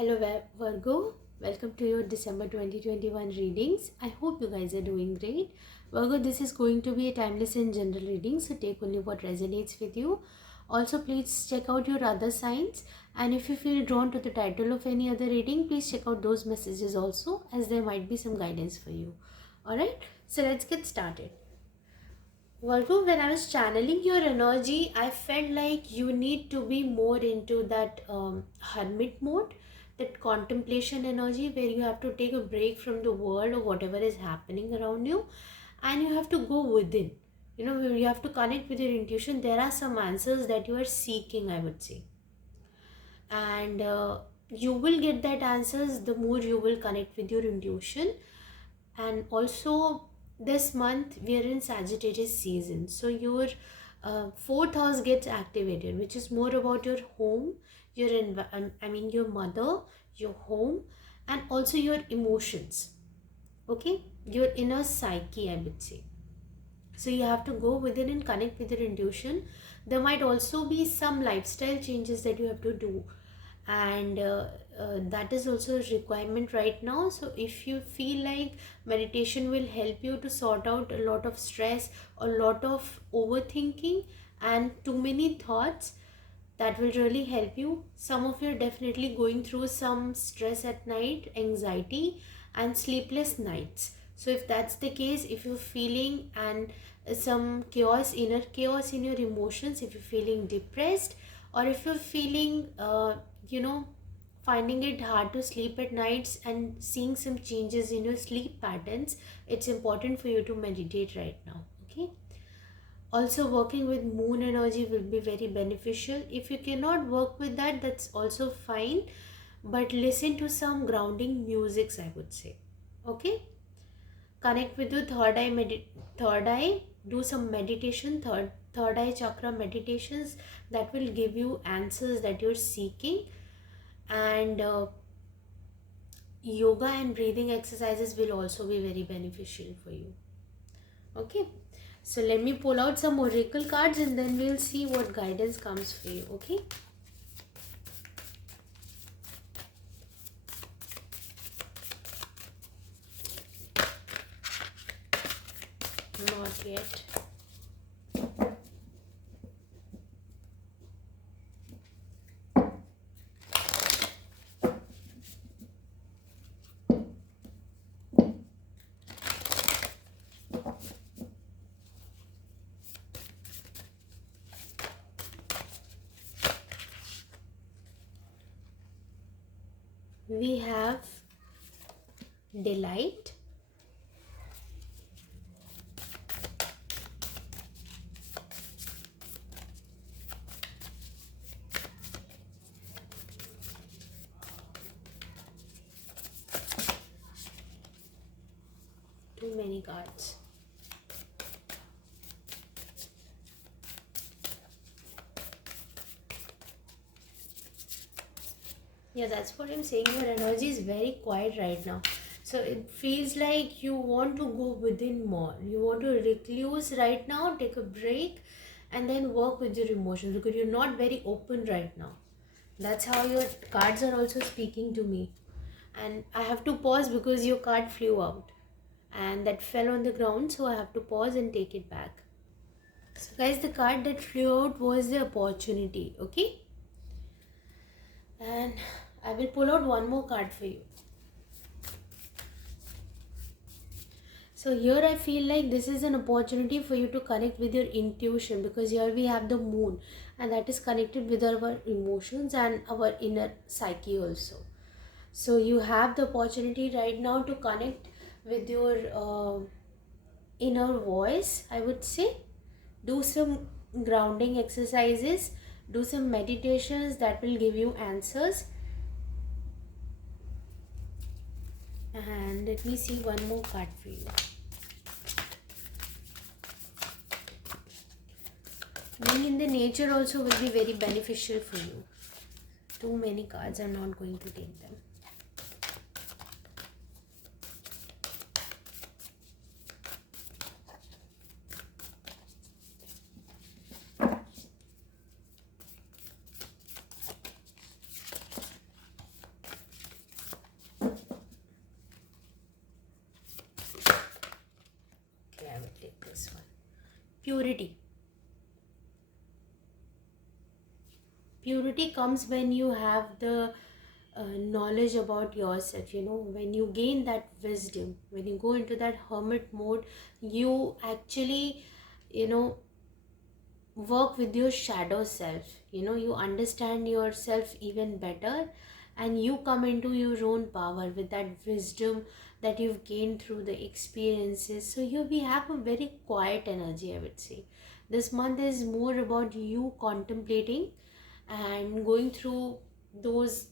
Hello Virgo, welcome to your December 2021 readings. I hope you guys are doing great. Virgo, this is going to be a timeless and general reading, so take only what resonates with you. Also, please check out your other signs, and if you feel drawn to the title of any other reading, please check out those messages also, as there might be some guidance for you. Alright, so let's get started. Virgo, when I was channeling your energy, I felt like you need to be more into that hermit mode, that contemplation energy where you have to take a break from the world or whatever is happening around you, and you have to go within. You have to connect with your intuition. There are some answers that you are seeking, I would say. And you will get that answers the more you will connect with your intuition. And also, this month we are in Sagittarius season, so your fourth house gets activated, which is more about your home, your mother, your home, and also your emotions. Okay, your inner psyche, I would say. So you have to go within and connect with your intuition. There might also be some lifestyle changes that you have to do, and that is also a requirement right now. So if you feel like meditation will help you to sort out a lot of stress, a lot of overthinking, and too many thoughts, that will really help you. Some of you are definitely going through some stress at night, anxiety, and sleepless nights. So if that's the case, if you're feeling and some chaos, inner chaos in your emotions, if you're feeling depressed, or if you're feeling finding it hard to sleep at nights and seeing some changes in your sleep patterns, it's important for you to meditate right now. Okay, also working with moon energy will be very beneficial. If you cannot work with that, that's also fine, but listen to some grounding musics, I would say. Okay, connect with your third eye, do some meditation, third eye chakra meditations, that will give you answers that you're seeking. And yoga and breathing exercises will also be very beneficial for you. Okay, so let me pull out some oracle cards and then we'll see what guidance comes for you. Okay, not yet. We have delight, too many cards. Yeah, that's what I'm saying. Your energy is very quiet right now. So it feels like you want to go within more. You want to recluse right now, take a break, and then work with your emotions, because you're not very open right now. That's how your cards are also speaking to me. And I have to pause because your card flew out and that fell on the ground, so I have to pause and take it back. So guys, the card that flew out was the opportunity. Okay, and I will pull out one more card for you. So here I feel like this is an opportunity for you to connect with your intuition, because here we have the moon, and that is connected with our emotions and our inner psyche also. So you have the opportunity right now to connect with your inner voice, I would say. Do some grounding exercises, do some meditations that will give you answers. And let me see one more card for you. Being in the nature also will be very beneficial for you. Too many cards, I'm not going to take them. Purity. Purity comes when you have the knowledge about yourself. When you gain that wisdom, when you go into that hermit mode, you actually, you know work with your shadow self. You understand yourself even better, and you come into your own power with that wisdom that you've gained through the experiences. So we have a very quiet energy, I would say. This month is more about you contemplating and going through those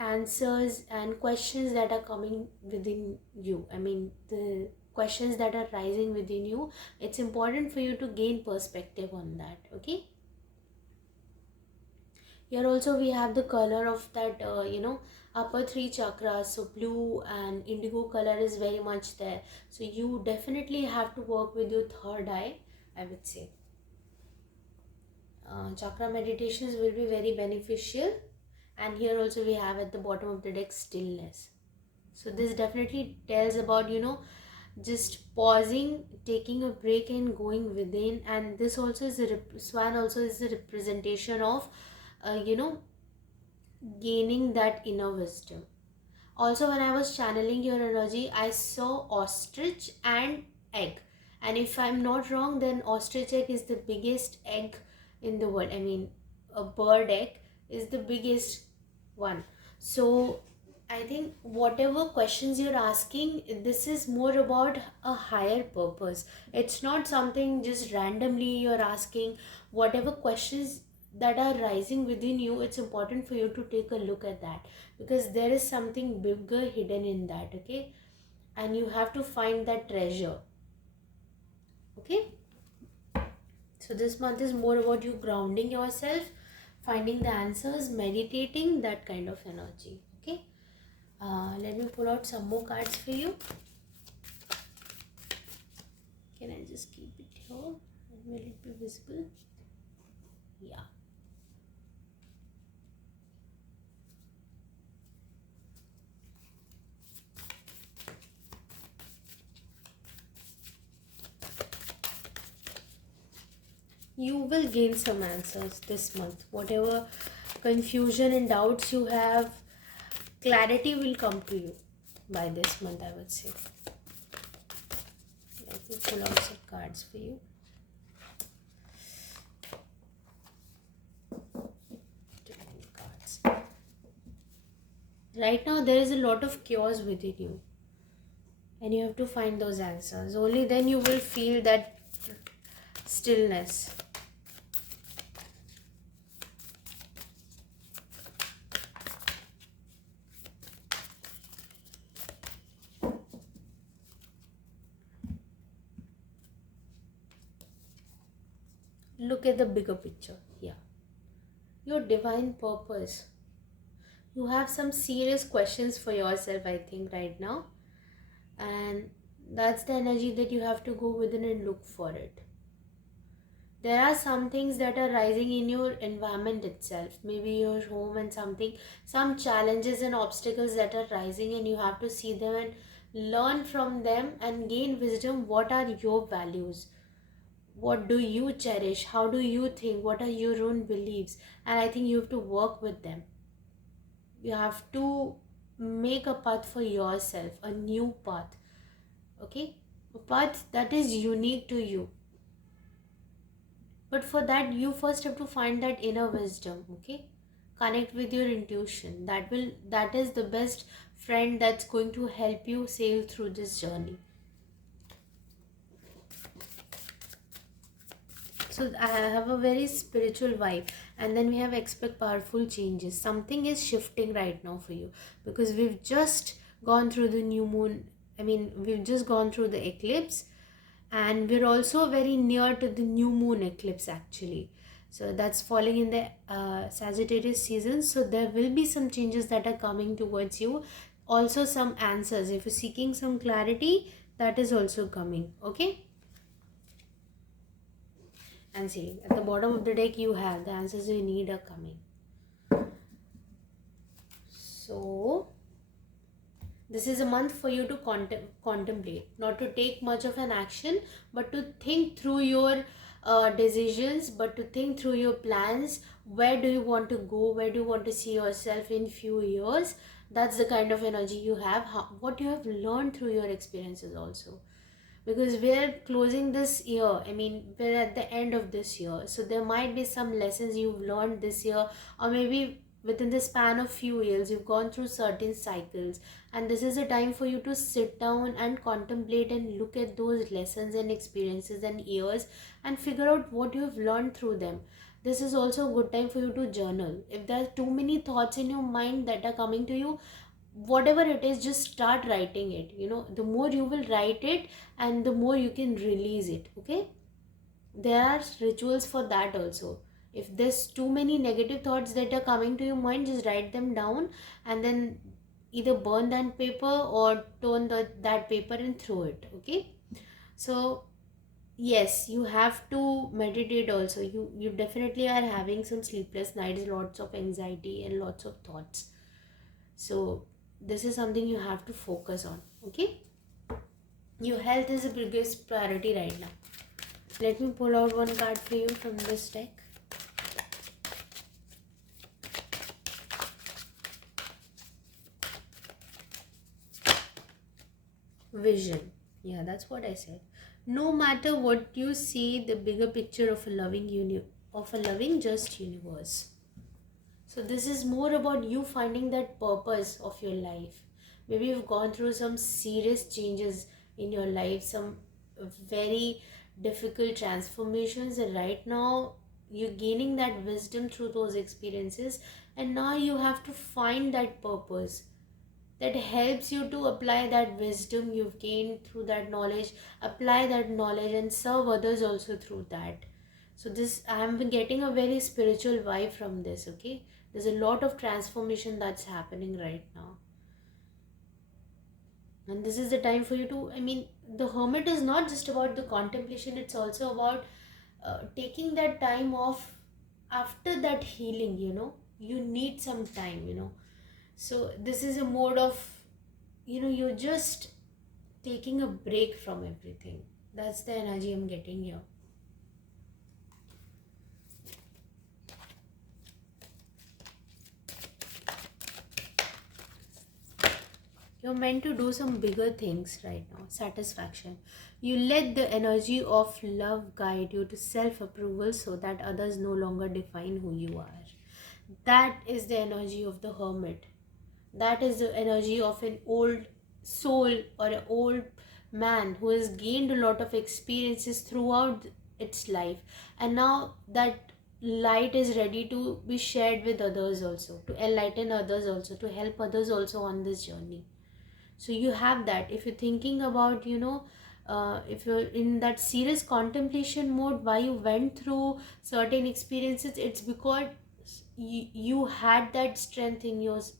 answers and questions that are coming within you. I mean, the questions that are rising within you, it's important for you to gain perspective on that. Okay, here also we have the color of that upper three chakras. So blue and indigo color is very much there. So you definitely have to work with your third eye, I would say. Chakra meditations will be very beneficial. And here also we have at the bottom of the deck stillness. So this definitely tells about just pausing, taking a break and going within. And this also is swan also is a representation of gaining that inner wisdom. Also, when I was channeling your energy, I saw ostrich and egg. And if I'm not wrong, then ostrich egg is the biggest egg in the world. I mean, a bird egg is the biggest one. So I think whatever questions you're asking, this is more about a higher purpose. It's not something just randomly you're asking. Whatever questions that are rising within you, it's important for you to take a look at that, because there is something bigger hidden in that. Okay, and you have to find that treasure. Okay, so this month is more about you grounding yourself, finding the answers, meditating, that kind of energy. Okay, let me pull out some more cards for you. Can I just keep it here and will it be visible? Yeah. You will gain some answers this month. Whatever confusion and doubts you have, clarity will come to you by this month, I would say. Let me pull out some cards for you. Cards. Right now there is a lot of chaos within you, and you have to find those answers. Only then you will feel that stillness. Look at the bigger picture. Yeah, your divine purpose. You have some serious questions for yourself, I think, right now, and that's the energy that you have to go within and look for it. There are some things that are rising in your environment itself, maybe your home, and some challenges and obstacles that are rising, and you have to see them and learn from them and gain wisdom. What are your values? What do you cherish? How do you think? What are your own beliefs? And I think you have to work with them. You have to make a path for yourself, a new path. Okay, a path that is unique to you. But for that, you first have to find that inner wisdom. Okay, connect with your intuition. That is the best friend that's going to help you sail through this journey. So I have a very spiritual vibe, and then we have expect powerful changes. Something is shifting right now for you, because we've just gone through the new moon. I mean, we've just gone through the eclipse, and we're also very near to the new moon eclipse actually. So that's falling in the Sagittarius season. So there will be some changes that are coming towards you. Also some answers. If you're seeking some clarity, that is also coming. Okay. And see, at the bottom of the deck you have the answers you need are coming. So This is a month for you to contemplate, not to take much of an action, but to think through your decisions, but to think through your plans. Where do you want to go? Where do you want to see yourself in few years? That's the kind of energy you have. What you have learned through your experiences also, because we're closing this year. I mean, we're at the end of this year, so there might be some lessons you've learned this year, or maybe within the span of few years you've gone through certain cycles, and this is a time for you to sit down and contemplate and look at those lessons and experiences and years, and figure out what you have learned through them. This is also a good time for you to journal. If there are too many thoughts in your mind that are coming to you, whatever it is, just start writing it. The more you will write it, and the more you can release it. Okay, there are rituals for that also. If there's too many negative thoughts that are coming to your mind, just write them down, and then either burn that paper or turn that paper and throw it. Okay, so yes, you have to meditate also. You definitely are having some sleepless nights, lots of anxiety and lots of thoughts. So this is something you have to focus on. Okay, your health is the biggest priority right now. Let me pull out one card for you from this deck. Vision. Yeah, that's what I said. No matter what you see, the bigger picture of a loving just universe. So this is more about you finding that purpose of your life. Maybe you've gone through some serious changes in your life, some very difficult transformations, and right now you're gaining that wisdom through those experiences, and now you have to find that purpose that helps you to apply that wisdom you've gained through that knowledge, apply that knowledge and serve others also through that. So this, I'm getting a very spiritual vibe from this. Okay, there's a lot of transformation that's happening right now, and this is the time for you to, I mean, the hermit is not just about the contemplation, it's also about taking that time off after that healing. You need some time. So this is a mode of, you're just taking a break from everything. That's the energy I'm getting here. You're meant to do some bigger things right now. Satisfaction. You let the energy of love guide you to self approval so that others no longer define who you are. That is the energy of the hermit. That is the energy of an old soul or an old man who has gained a lot of experiences throughout its life, and now that light is ready to be shared with others also, to enlighten others also, to help others also on this journey. So you have that. If you're thinking about, if you're in that serious contemplation mode, why you went through certain experiences, it's because you had that strength in yours,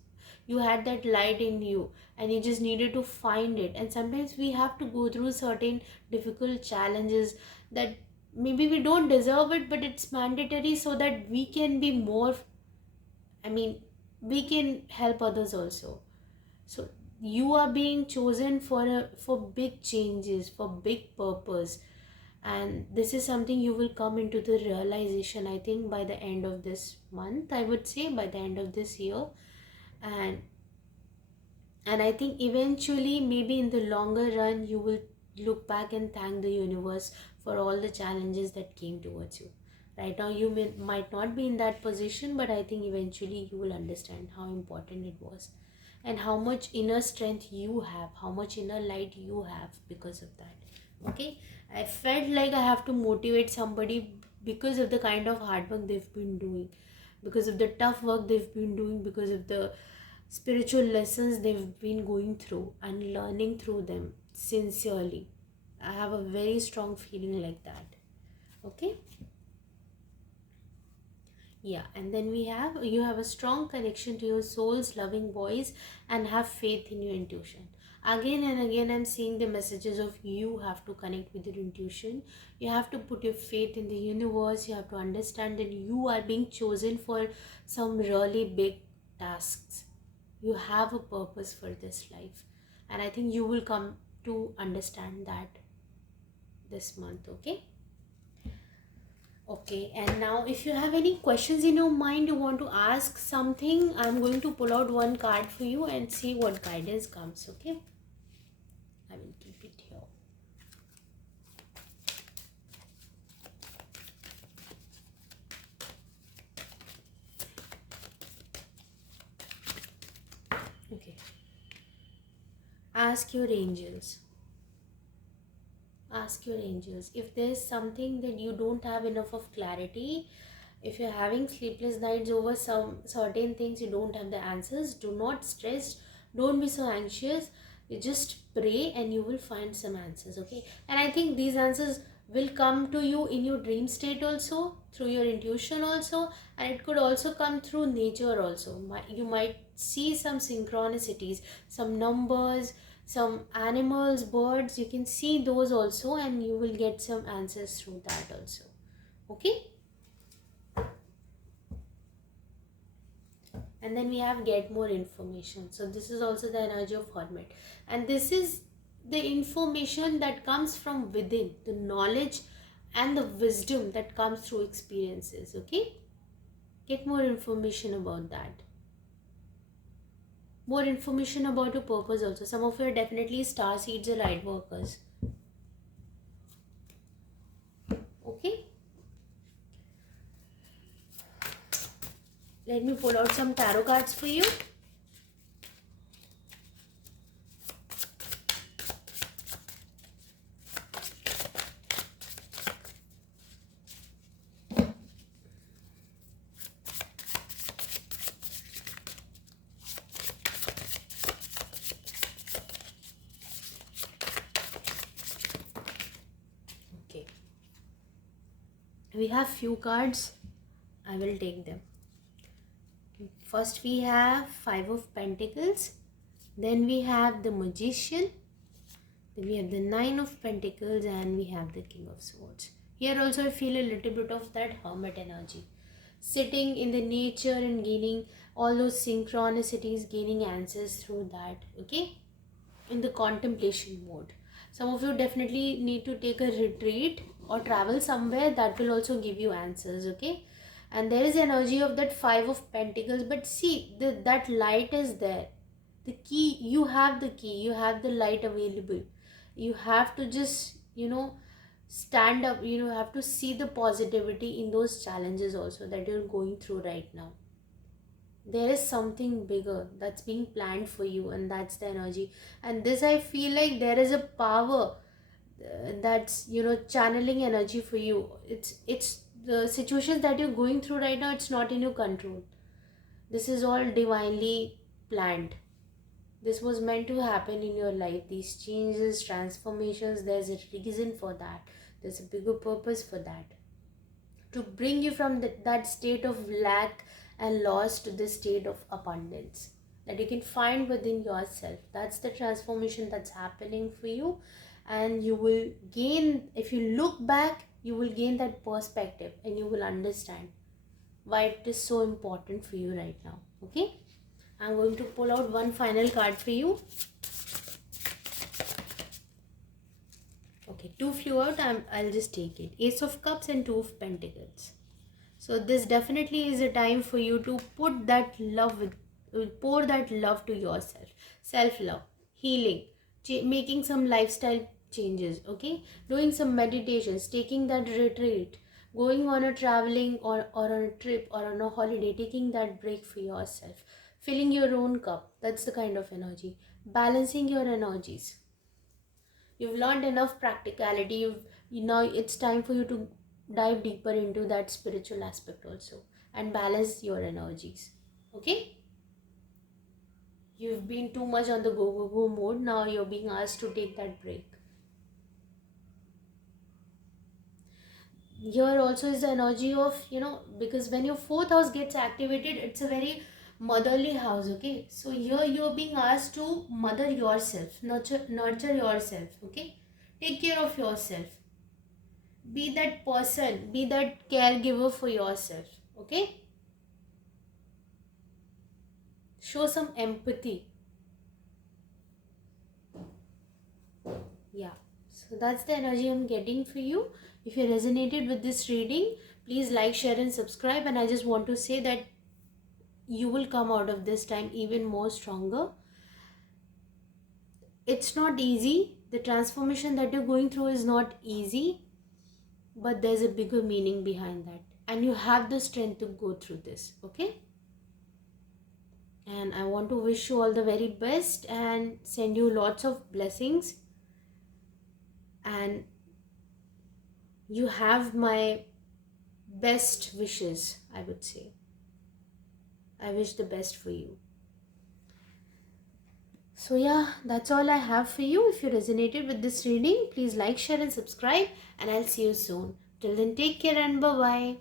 you had that light in you, and you just needed to find it. And sometimes we have to go through certain difficult challenges that maybe we don't deserve it, but it's mandatory so that we can be more, I mean, we can help others also. So you are being chosen for big changes, for big purpose, and this is something you will come into the realization, I think, by the end of this month, I would say by the end of this year. And I think eventually, maybe in the longer run, you will look back and thank the universe for all the challenges that came towards you. Right now you might not be in that position, but I think eventually you will understand how important it was, and how much inner strength you have, how much inner light you have because of that. Okay, I felt like I have to motivate somebody because of the kind of hard work they've been doing, because of the tough work they've been doing, because of the spiritual lessons they've been going through and learning through them sincerely. I have a very strong feeling like that. Okay, yeah, and then you have a strong connection to your soul's loving voice, and have faith in your intuition. Again and again, I'm seeing the messages of you have to connect with your intuition. You have to put your faith in the universe. You have to understand that you are being chosen for some really big tasks. You have a purpose for this life. and I think you will come to understand that this month. Okay, and now if you have any questions in your mind, you want to ask something, I'm going to pull out one card for you and see what guidance comes. Okay, I will keep it here. Okay, ask your angels. Ask your angels if there's something that you don't have enough of clarity. If you're having sleepless nights over some certain things, you don't have the answers, do not stress, don't be so anxious. You just pray and you will find some answers. Okay, and I think these answers will come to you in your dream state also, through your intuition also, and it could also come through nature also. You might see some synchronicities, some numbers, some animals, birds, you can see those also, and you will get some answers through that also. Okay, and then we have get more information. So this is also the energy of hermit, and this is the information that comes from within, the knowledge and the wisdom that comes through experiences. Okay, get more information about that, more information about your purpose also. Some of you are definitely star seeds or light workers. Okay, let me pull out some tarot cards for you. Okay, we have few cards, I will take them. First we have Five of Pentacles, then we have the Magician, then we have the Nine of Pentacles, and we have the King of Swords. Here also I feel a little bit of that hermit energy, sitting in the nature and gaining all those synchronicities, gaining answers through that. Okay, in the contemplation mode. Some of you definitely need to take a retreat or travel somewhere, that will also give you answers. Okay, and there is energy of that Five of Pentacles, but see, that light is there, the key, you have the key, you have the light available. You have to just stand up, have to see the positivity in those challenges also that you're going through right now. There is something bigger that's being planned for you, and that's the energy. And this, I feel like there is a power that's channeling energy for you. It's the situations that you're going through right now, it's not in your control. This is all divinely planned. This was meant to happen in your life, these changes, transformations. There's a reason for that, there's a bigger purpose for that, to bring you from that state of lack and loss to the state of abundance that you can find within yourself. That's the transformation that's happening for you, and you will gain, if you look back, you will gain that perspective and you will understand why it is so important for you right now. Okay, I'm going to pull out one final card for you. Okay, two flew out. I'll just take it. Ace of Cups and Two of Pentacles. So this definitely is a time for you to put that love pour that love to yourself. Self-love, healing, making some lifestyle changes. Okay, doing some meditations, taking that retreat, going on a traveling or on a trip or on a holiday, taking that break for yourself, filling your own cup. That's the kind of energy. Balancing your energies. You've learned enough practicality. Now it's time for you to dive deeper into that spiritual aspect also, and balance your energies. Okay, you've been too much on the go go go mode. Now you're being asked to take that break. Here also is the energy of, because when your fourth house gets activated, it's a very motherly house. Okay, so here you're being asked to mother yourself, nurture yourself. Okay, take care of yourself, be that person, be that caregiver for yourself. Okay, show some empathy. Yeah, so that's the energy I'm getting for you. If you resonated with this reading, please like, share and subscribe. And I just want to say that you will come out of this time even more stronger. It's not easy. The transformation that you're going through is not easy, but there's a bigger meaning behind that, and you have the strength to go through this. Okay, and I want to wish you all the very best and send you lots of blessings, and you have my best wishes, I would say. I wish the best for you. So yeah, that's all I have for you. If you resonated with this reading, please like, share and subscribe, and I'll see you soon. Till then, take care and bye bye.